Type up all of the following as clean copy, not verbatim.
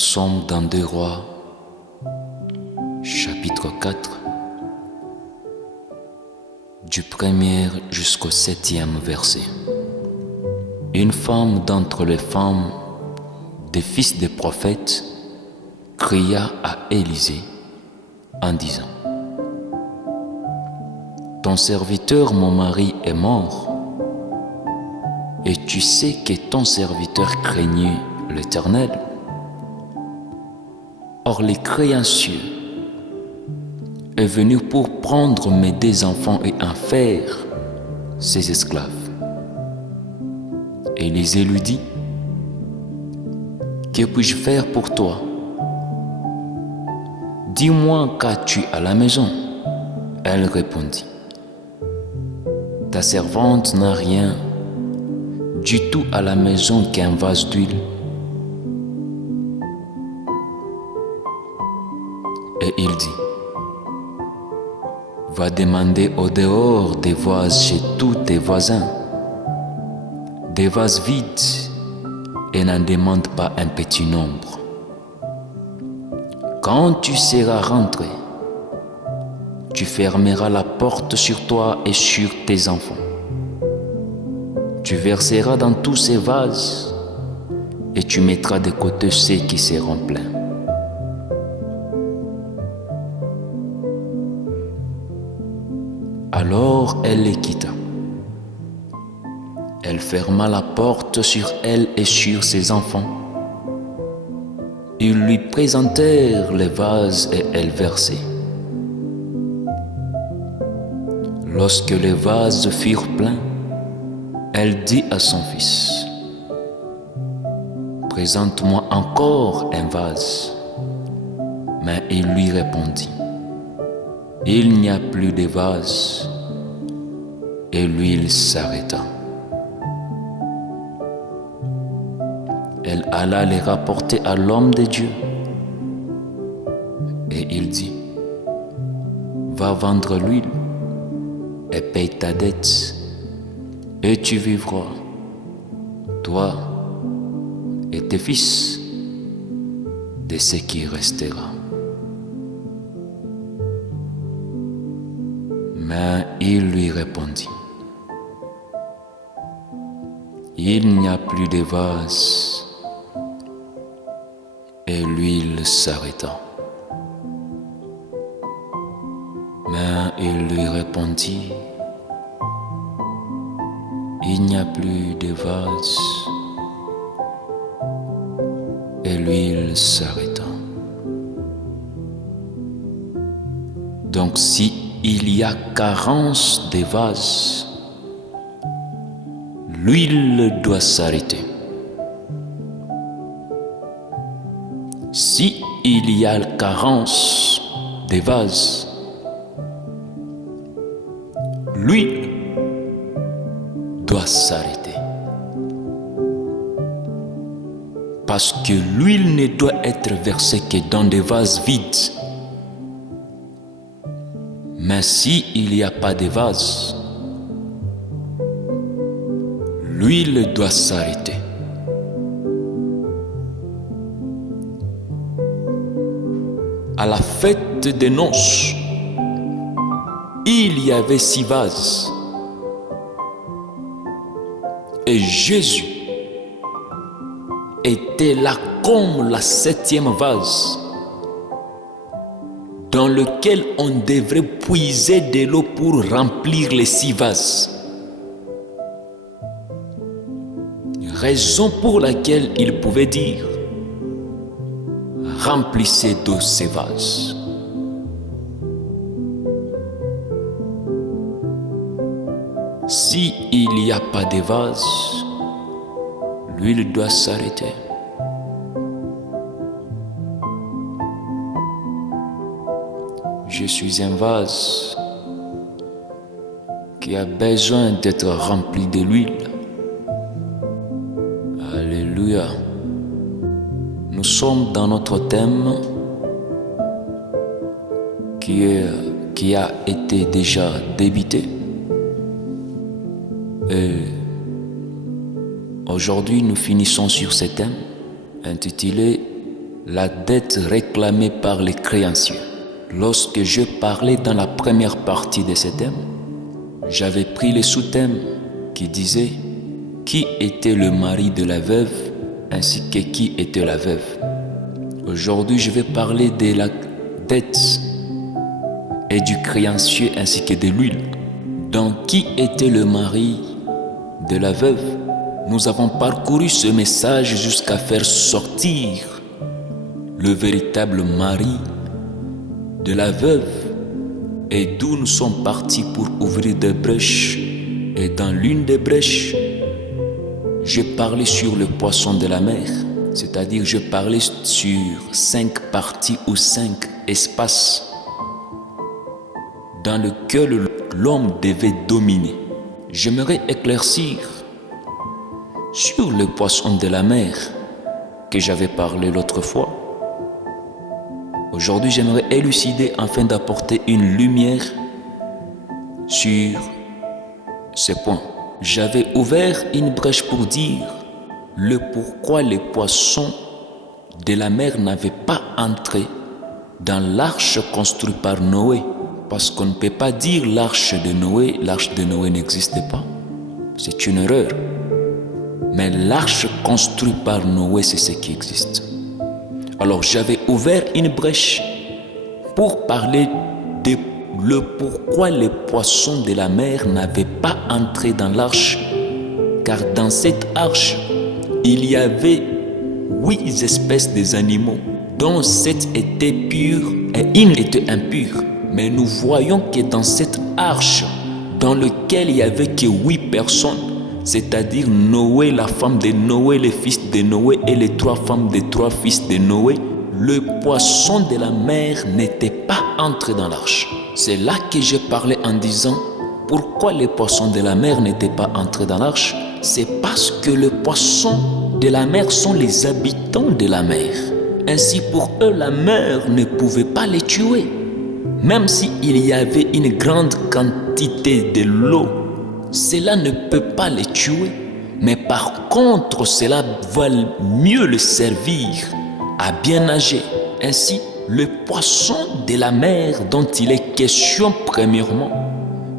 sommes dans 2 Rois, chapitre 4, du 1er jusqu'au 7e verset. Une femme d'entre les femmes des fils des prophètes cria à Élisée en disant: ton serviteur, mon mari, est mort, et tu sais que ton serviteur craignait l'Éternel. Or les créanciers est venu pour prendre mes 2 enfants et en faire ses esclaves. Élisée lui dit: que puis-je faire pour toi? Dis-moi, qu'as-tu à la maison? Elle répondit: ta servante n'a rien du tout à la maison qu'un vase d'huile. Et il dit: va demander au dehors des vases chez tous tes voisins, des vases vides, et n'en demande pas un petit nombre. Quand tu seras rentré, tu fermeras la porte sur toi et sur tes enfants. Tu verseras dans tous ces vases et tu mettras de côté ceux qui seront pleins. Alors elle les quitta. Elle ferma la porte sur elle et sur ses enfants. Ils lui présentèrent les vases et elle versait. Lorsque les vases furent pleins, elle dit à son fils: présente-moi encore un vase. Mais il lui répondit: il n'y a plus de vase. Et l'huile s'arrêta. Elle alla les rapporter à l'homme de Dieu. Et il dit: va vendre l'huile et paye ta dette, et tu vivras, toi et tes fils, de ce qui restera. Mais il lui répondit: il n'y a plus de vase. Et l'huile s'arrêta. Mais il lui répondit: il n'y a plus de vase. Et l'huile s'arrêta. Donc si il y a carence de vases, l'huile doit s'arrêter. Si il y a carence de vases, l'huile doit s'arrêter. Parce que l'huile ne doit être versée que dans des vases vides. Mais si il n'y a pas de vase, l'huile doit s'arrêter. À la fête des noces, il y avait 6 vases. Et Jésus était là comme la 7e vase, dans lequel on devrait puiser de l'eau pour remplir les 6 vases. Raison pour laquelle il pouvait dire: remplissez d'eau ces vases. Si il n'y a pas de vase, l'huile doit s'arrêter. Je suis un vase qui a besoin d'être rempli de l'huile. Alléluia. Nous sommes dans notre thème qui a été déjà débité. Et aujourd'hui, nous finissons sur ce thème intitulé la dette réclamée par les créanciers. Lorsque je parlais dans la première partie de ce thème, j'avais pris les sous-thèmes qui disaient qui était le mari de la veuve ainsi que qui était la veuve. Aujourd'hui, je vais parler de la dette et du créancier ainsi que de l'huile. Donc, qui était le mari de la veuve? Nous avons parcouru ce message jusqu'à faire sortir le véritable mari de la veuve et d'où nous sommes partis pour ouvrir des brèches. Et dans l'une des brèches, je parlais sur le poisson de la mer, c'est-à-dire je parlais sur 5 parties ou 5 espaces dans lesquels l'homme devait dominer. J'aimerais éclaircir sur le poisson de la mer que j'avais parlé l'autre fois. Aujourd'hui, j'aimerais élucider afin d'apporter une lumière sur ce point. J'avais ouvert une brèche pour dire le pourquoi les poissons de la mer n'avaient pas entré dans l'arche construite par Noé. Parce qu'on ne peut pas dire l'arche de Noé n'existait pas. C'est une erreur. Mais l'arche construite par Noé, c'est ce qui existe. Alors j'avais ouvert une brèche pour parler de le pourquoi les poissons de la mer n'avaient pas entré dans l'arche. Car dans cette arche, il y avait 8 espèces des animaux, dont 7 étaient pures et une était impure. Mais nous voyons que dans cette arche, dans laquelle il n'y avait que 8 personnes, c'est-à-dire Noé, la femme de Noé, les fils de Noé et les 3 femmes des 3 fils de Noé, le poisson de la mer n'était pas entré dans l'arche. C'est là que j'ai parlé en disant pourquoi les poissons de la mer n'étaient pas entrés dans l'arche. C'est parce que les poissons de la mer sont les habitants de la mer. Ainsi pour eux, la mer ne pouvait pas les tuer. Même s'il y avait une grande quantité de l'eau, cela ne peut pas les tuer. Mais par contre, cela va mieux le servir à bien nager. Ainsi, le poisson de la mer dont il est question premièrement,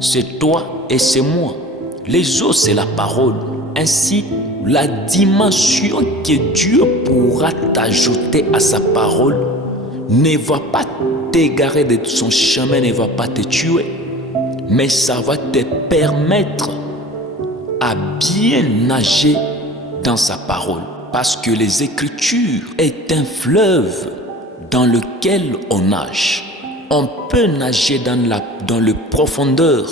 c'est toi et c'est moi. Les eaux, c'est la parole. Ainsi, la dimension que Dieu pourra t'ajouter à sa parole ne va pas t'égarer de son chemin, ne va pas te tuer, mais ça va te permettre à bien nager dans sa parole. Parce que les Écritures est un fleuve dans lequel on nage. On peut nager dans le profondeur,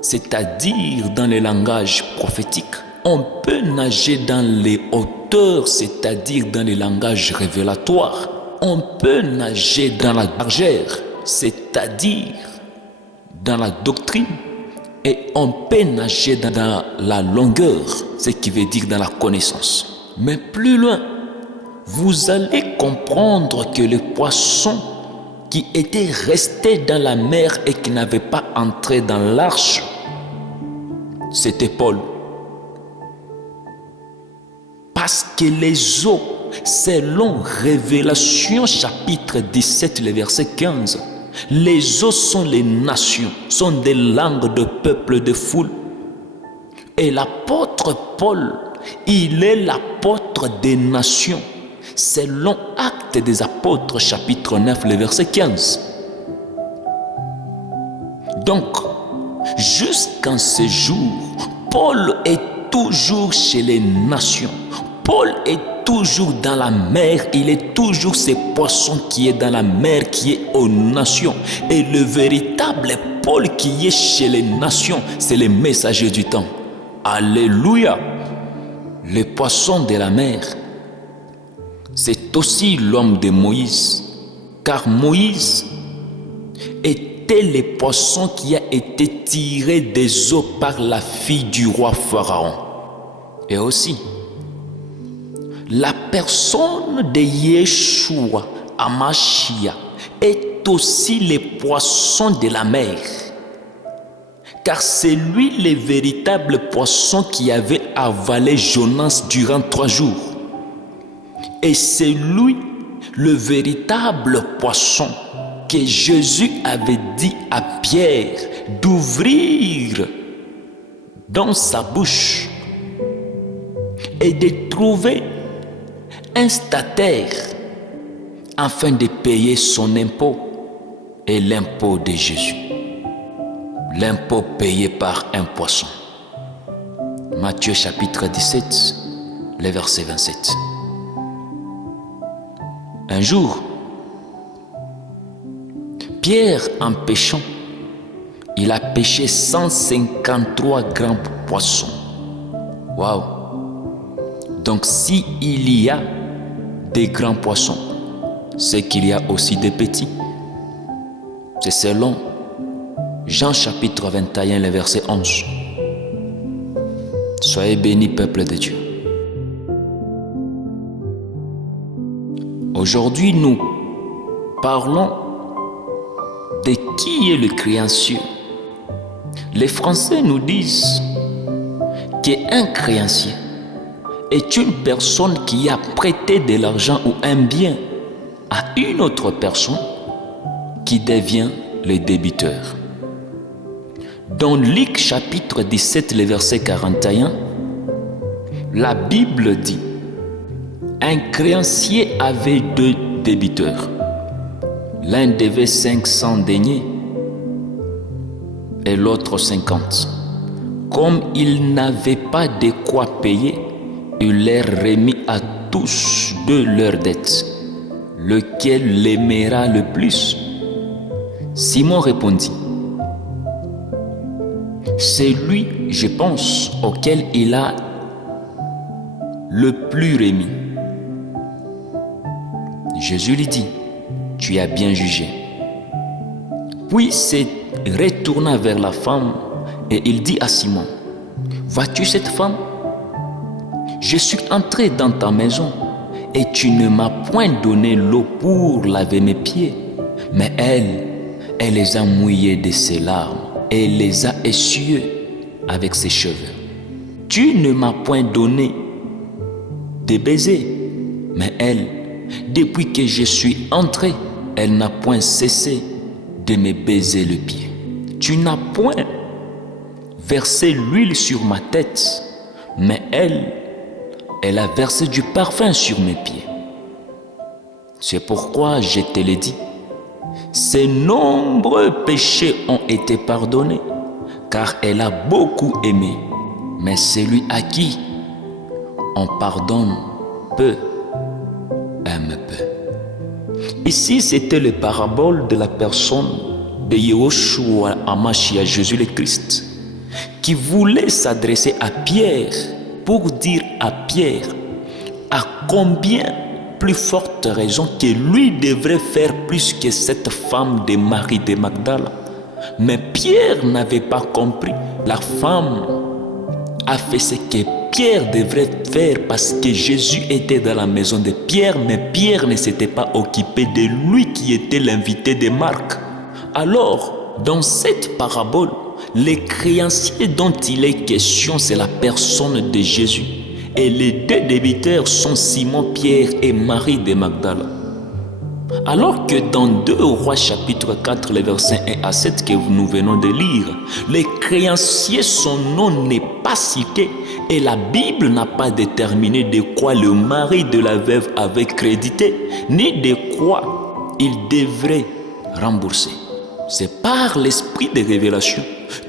c'est-à-dire dans le langage prophétique. On peut nager dans les hauteurs, c'est-à-dire dans le langage révélatoire. On peut nager dans la largeur, c'est-à-dire dans la doctrine. Et on peut nager dans la longueur, ce qui veut dire dans la connaissance. Mais plus loin, vous allez comprendre que les poissons qui étaient restés dans la mer et qui n'avaient pas entré dans l'arche, c'était Paul. Parce que les eaux, selon Révélation chapitre 17, le verset 15, les eaux sont les nations, sont des langues de peuples, de foules. Et l'apôtre Paul, il est l'apôtre des nations, selon Actes des Apôtres chapitre 9, le verset 15. Donc, jusqu'en ce jour, Paul est toujours chez les nations. Paul est toujours dans la mer, il est toujours ce poisson qui est dans la mer, qui est aux nations. Et le véritable Paul qui est chez les nations, c'est le messager du temps. Alléluia! Le poisson de la mer, c'est aussi l'homme de Moïse, car Moïse était le poisson qui a été tiré des eaux par la fille du roi Pharaon. Et aussi, la personne de Yeshua, Amashia, est aussi le poisson de la mer. Car c'est lui le véritable poisson qui avait avalé Jonas durant 3 jours. Et c'est lui le véritable poisson que Jésus avait dit à Pierre d'ouvrir dans sa bouche et de trouver un stataire afin de payer son impôt et l'impôt de Jésus. L'impôt payé par un poisson. Matthieu chapitre 17, le verset 27. Un jour, Pierre, en pêchant, il a pêché 153 grands poissons. Waouh! Donc, s'il y a des grands poissons, c'est qu'il y a aussi des petits. C'est selon Jean chapitre 21, le verset 11. Soyez bénis, peuple de Dieu. Aujourd'hui, nous parlons de qui est le créancier. Les Français nous disent qu'un créancier est une personne qui a prêté de l'argent ou un bien à une autre personne qui devient le débiteur. Dans Luc chapitre 17, le verset 41, la Bible dit: un créancier avait 2 débiteurs. L'un devait 500 deniers et l'autre 50. Comme il n'avait pas de quoi payer, il leur remit à tous 2 leurs dettes. Lequel l'aimera le plus? Simon répondit: c'est lui, je pense, auquel il a le plus remis. Jésus lui dit: tu as bien jugé. Puis il se retourna vers la femme et il dit à Simon: vois-tu cette femme? Je suis entré dans ta maison et tu ne m'as point donné l'eau pour laver mes pieds, mais elle les a mouillés de ses larmes et les a essuyés avec ses cheveux. Tu ne m'as point donné de baiser, mais elle, depuis que je suis entré, elle n'a point cessé de me baiser le pied. Tu n'as point versé l'huile sur ma tête, mais elle a versé du parfum sur mes pieds. C'est pourquoi je te l'ai dit, ses nombreux péchés ont été pardonnés, car elle a beaucoup aimé. Mais celui à qui on pardonne peu, aime peu. Ici, c'était le parabole de la personne de Yahushua HaMashiach, Jésus le Christ, qui voulait s'adresser à Pierre pour dire à Pierre à combien plus forte raison que lui devrait faire plus que cette femme de Marie de Magdala. Mais Pierre n'avait pas compris. La femme a fait ce que Pierre devrait faire parce que Jésus était dans la maison de Pierre, mais Pierre ne s'était pas occupé de lui qui était l'invité de Marc. Alors, dans cette parabole, les créanciers dont il est question, c'est la personne de Jésus. Et les 2 débiteurs sont Simon, Pierre et Marie de Magdala. Alors que dans 2 Rois chapitre 4, les versets 1 à 7 que nous venons de lire, les créanciers, son nom n'est pas cité et la Bible n'a pas déterminé de quoi le mari de la veuve avait crédité, ni de quoi il devrait rembourser. C'est par l'esprit de révélation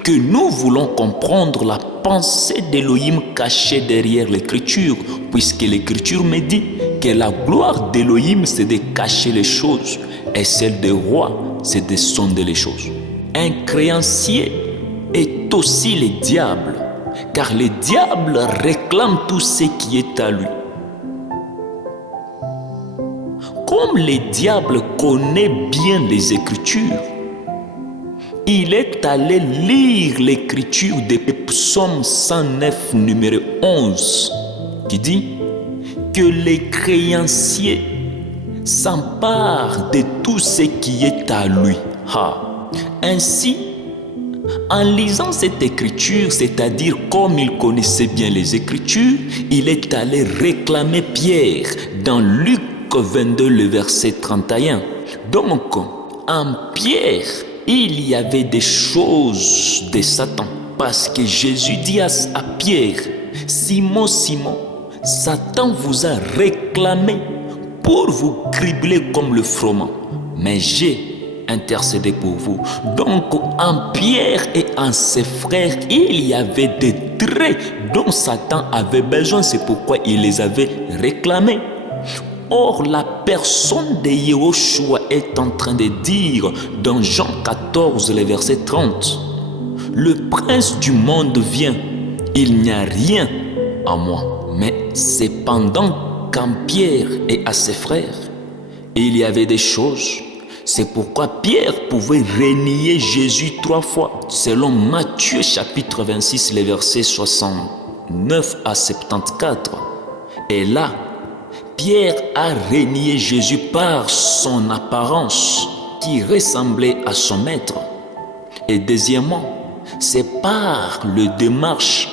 que nous voulons comprendre la pensée d'Élohim cachée derrière l'écriture, puisque l'écriture me dit que la gloire d'Élohim c'est de cacher les choses et celle des rois c'est de sonder les choses. Un créancier est aussi le diable, car le diable réclame tout ce qui est à lui. Comme le diable connaît bien les Écritures, il est allé lire l'écriture de Psaume 109, numéro 11, qui dit que les créanciers s'emparent de tout ce qui est à lui. Ainsi, en lisant cette écriture, c'est-à-dire comme il connaissait bien les Écritures, il est allé réclamer Pierre dans Luc Luc 22, le verset 31. Donc, en Pierre, il y avait des choses de Satan. Parce que Jésus dit à Pierre, Simon, Simon, Satan vous a réclamé pour vous cribler comme le froment. Mais j'ai intercédé pour vous. Donc, en Pierre et en ses frères, il y avait des traits dont Satan avait besoin. C'est pourquoi il les avait réclamés. Or, la personne de Yahushua est en train de dire dans Jean 14, le verset 30, « Le prince du monde vient, il n'y a rien en moi. » Mais cependant, qu'en Pierre et à ses frères, il y avait des choses. C'est pourquoi Pierre pouvait renier Jésus 3 fois. Selon Matthieu chapitre 26, les versets 69 à 74. Et là, Pierre a renié Jésus par son apparence qui ressemblait à son maître. Et deuxièmement, c'est par le démarche.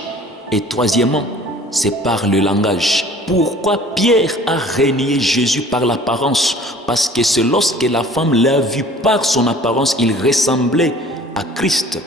Et troisièmement, c'est par le langage. Pourquoi Pierre a renié Jésus par l'apparence? Parce que c'est lorsque la femme l'a vu par son apparence, il ressemblait à Christ.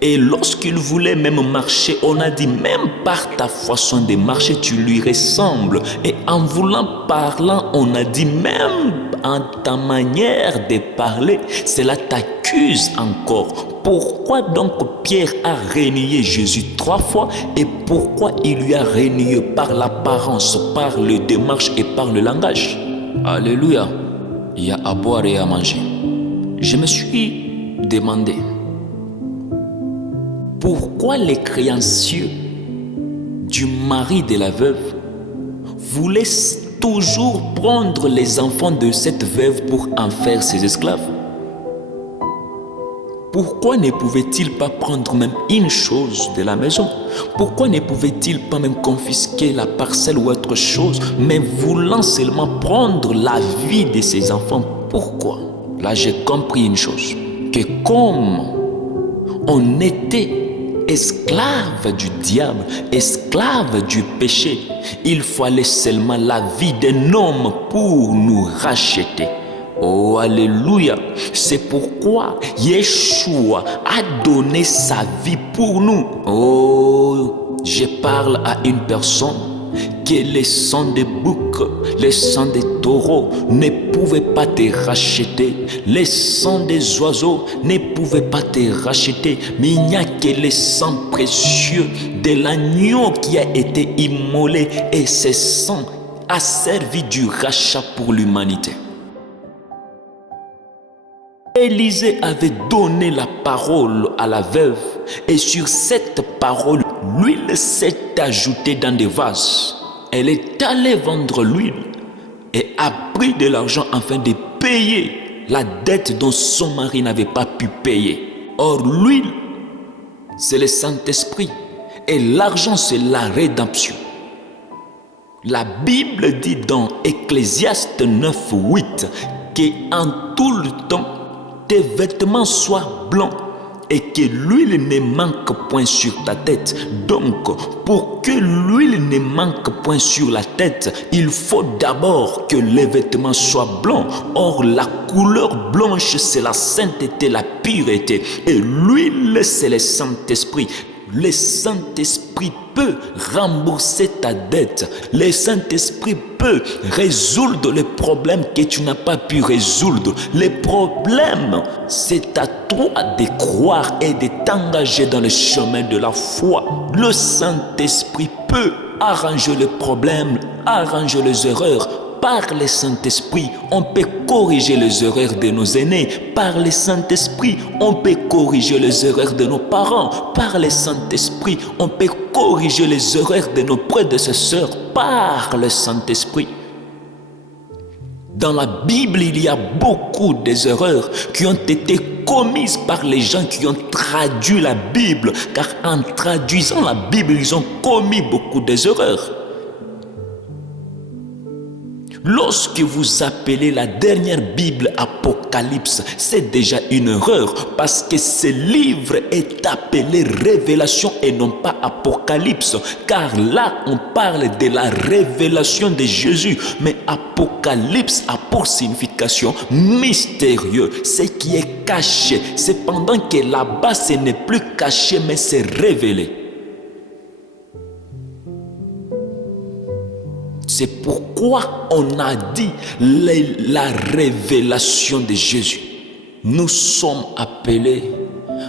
Et lorsqu'il voulait même marcher, on a dit même par ta façon de marcher, tu lui ressembles. Et en voulant parler, on a dit même en ta manière de parler, cela t'accuse encore. Pourquoi donc Pierre a renié Jésus 3 fois et pourquoi il lui a renié par l'apparence, par le démarche et par le langage? Alléluia, il y a à boire et à manger. Je me suis demandé, pourquoi les créanciers du mari de la veuve voulaient toujours prendre les enfants de cette veuve pour en faire ses esclaves? Pourquoi ne pouvaient-ils pas prendre même une chose de la maison? Pourquoi ne pouvaient-ils pas même confisquer la parcelle ou autre chose, mais voulant seulement prendre la vie de ces enfants? Pourquoi? Là, j'ai compris une chose, que comme on était esclave du diable, esclave du péché, il fallait seulement la vie d'un homme pour nous racheter. Oh, alléluia. C'est pourquoi Yeshua a donné sa vie pour nous. Oh, je parle à une personne que les sangs des boucs, les sangs des taureaux ne pouvaient pas te racheter. Les sangs des oiseaux ne pouvaient pas te racheter. Mais il n'y a que le sang précieux de l'agneau qui a été immolé. Et ce sang a servi du rachat pour l'humanité. Élisée avait donné la parole à la veuve et sur cette parole, l'huile s'est ajoutée dans des vases. Elle est allée vendre l'huile et a pris de l'argent afin de payer la dette dont son mari n'avait pas pu payer. Or, l'huile, c'est le Saint-Esprit et l'argent, c'est la rédemption. La Bible dit dans Ecclésiaste 9:8 qu'en tout le temps, tes vêtements soient blancs et que l'huile ne manque point sur ta tête. Donc, pour que l'huile ne manque point sur la tête, il faut d'abord que les vêtements soient blancs. Or, la couleur blanche, c'est la sainteté, la pureté. Et l'huile, c'est le Saint-Esprit. Le Saint-Esprit peut rembourser ta dette. Le Saint-Esprit peut résoudre les problèmes que tu n'as pas pu résoudre. Les problèmes, c'est à toi de croire et de t'engager dans le chemin de la foi. Le Saint-Esprit peut arranger les problèmes, arranger les erreurs. Par le Saint-Esprit, on peut corriger les erreurs de nos aînés. Par le Saint-Esprit, on peut corriger les erreurs de nos parents. Par le Saint-Esprit, on peut corriger les erreurs de nos prédécesseurs. Par le Saint-Esprit. Dans la Bible, il y a beaucoup d'erreurs qui ont été commises par les gens qui ont traduit la Bible. Car en traduisant la Bible, ils ont commis beaucoup d'erreurs. Lorsque vous appelez la dernière Bible Apocalypse, c'est déjà une erreur parce que ce livre est appelé Révélation et non pas Apocalypse, car là on parle de la révélation de Jésus, mais Apocalypse a pour signification mystérieux, ce qui est caché. Cependant que là-bas ce n'est plus caché mais c'est révélé. C'est pourquoi on a dit la révélation de Jésus. Nous sommes appelés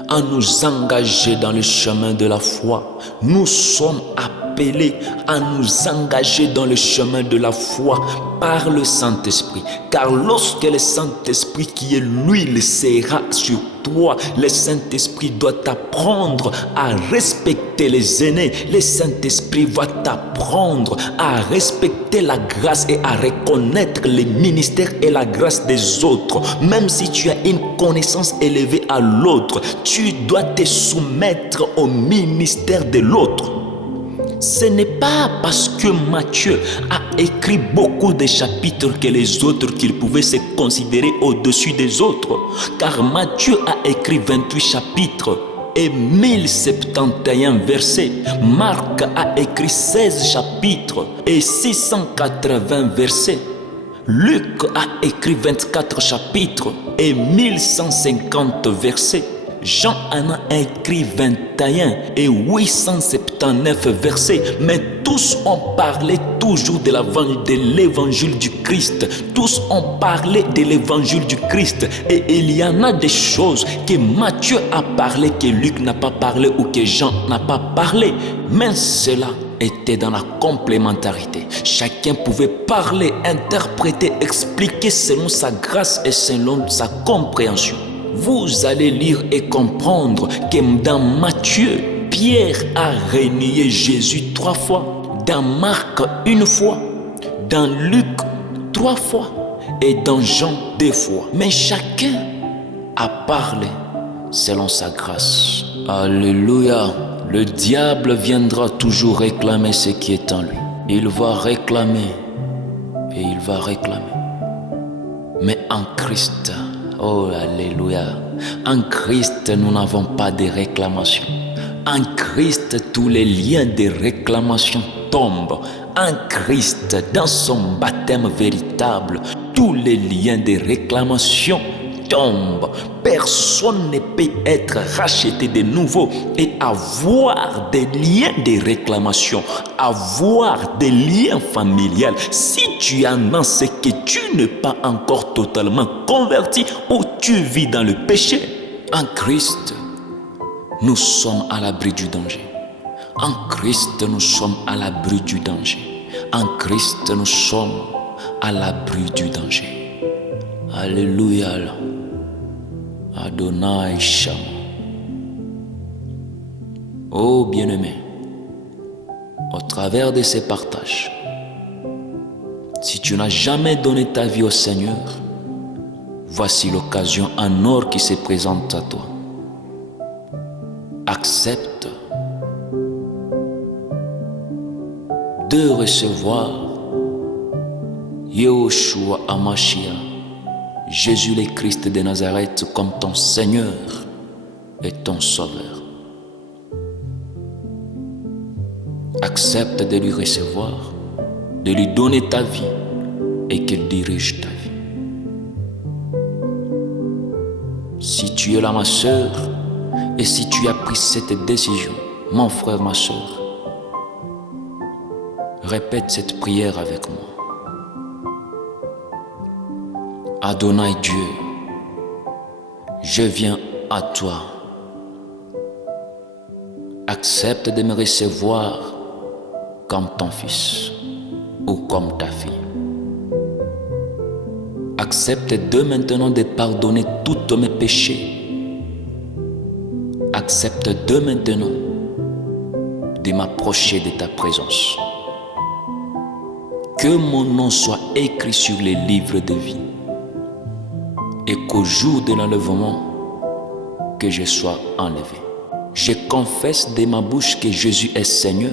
à nous engager dans le chemin de la foi. Nous sommes appelés à nous engager dans le chemin de la foi par le Saint-Esprit. Car lorsque le Saint-Esprit qui est l'huile sera sur toi, le Saint-Esprit doit t'apprendre à respecter les aînés. Le Saint-Esprit va t'apprendre à respecter la grâce et à reconnaître les ministères et la grâce des autres. Même si tu as une connaissance élevée à l'autre, tu dois te soumettre au ministère de l'autre. Ce n'est pas parce que Matthieu a écrit beaucoup de chapitres que les autres qu'il pouvait se considérer au-dessus des autres. Car Matthieu a écrit 28 chapitres et 1071 versets. Marc a écrit 16 chapitres et 680 versets. Luc a écrit 24 chapitres et 1150 versets. Jean en a écrit 21 et 879 versets, mais tous ont parlé toujours de l'évangile du Christ. Tous ont parlé de l'évangile du Christ. Et il y en a des choses que Matthieu a parlé, que Luc n'a pas parlé ou que Jean n'a pas parlé. Mais cela était dans la complémentarité. Chacun pouvait parler, interpréter, expliquer selon sa grâce et selon sa compréhension. Vous allez lire et comprendre que dans Matthieu, Pierre a renié Jésus 3 fois, dans Marc 1 fois, dans Luc 3 fois et dans Jean 2 fois. Mais chacun a parlé selon sa grâce. Alléluia. Le diable viendra toujours réclamer ce qui est en lui. Il va réclamer et il va réclamer. Mais en Christ, oh, alléluia. En Christ, nous n'avons pas de réclamation. En Christ, tous les liens de réclamation tombent. En Christ, dans son baptême véritable, tous les liens de réclamation tombent. Personne ne peut être racheté de nouveau et avoir des liens de réclamation, avoir des liens familiales. Si tu en as, c'est que tu n'es pas encore totalement converti ou tu vis dans le péché. En Christ, nous sommes à l'abri du danger. En Christ, nous sommes à l'abri du danger. En Christ, nous sommes à l'abri du danger. Alléluia. Adonai Shama. Oh bien-aimé, au travers de ces partages, si tu n'as jamais donné ta vie au Seigneur, voici l'occasion en or qui se présente à toi. Accepte de recevoir Yahushua HaMashiach, Jésus le Christ de Nazareth, comme ton Seigneur et ton Sauveur. Accepte de lui recevoir, de lui donner ta vie et qu'il dirige ta vie. Si tu es là, ma soeur, et si tu as pris cette décision, mon frère, ma soeur, répète cette prière avec moi. Adonai Dieu, je viens à toi. Accepte de me recevoir comme ton fils ou comme ta fille. Accepte de maintenant de pardonner tous mes péchés. Accepte de maintenant de m'approcher de ta présence. Que mon nom soit écrit sur les livres de vie. Et qu'au jour de l'enlèvement, que je sois enlevé. Je confesse de ma bouche que Jésus est Seigneur.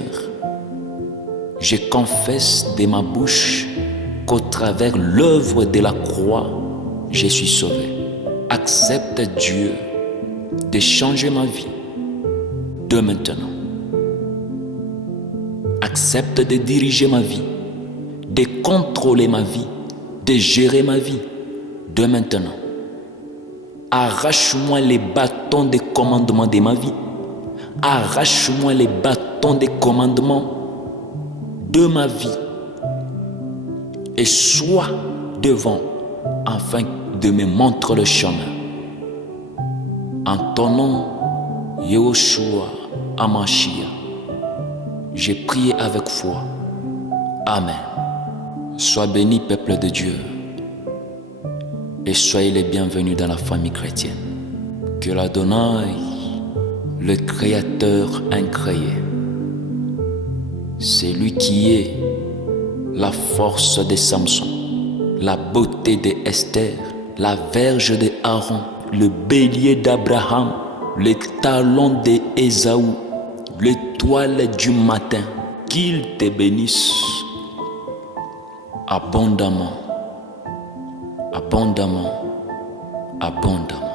Je confesse de ma bouche qu'au travers l'œuvre de la croix, je suis sauvé. Accepte Dieu de changer ma vie de maintenant. Accepte de diriger ma vie, de contrôler ma vie, de gérer ma vie de maintenant. Arrache-moi les bâtons de commandement de ma vie. Arrache-moi les bâtons de commandement de ma vie. Et sois devant afin de me montrer le chemin. En ton nom, Yahushua Hamashiach, j'ai prié avec foi. Amen. Sois béni, peuple de Dieu, et soyez les bienvenus dans la famille chrétienne. Que l'Adonai, le Créateur incréé, c'est lui qui est la force de Samson, la beauté de Esther, la verge de Aaron, le bélier d'Abraham, le talon d'Ésaü, l'étoile du matin, qu'il te bénisse abondamment, abondamment, abondamment.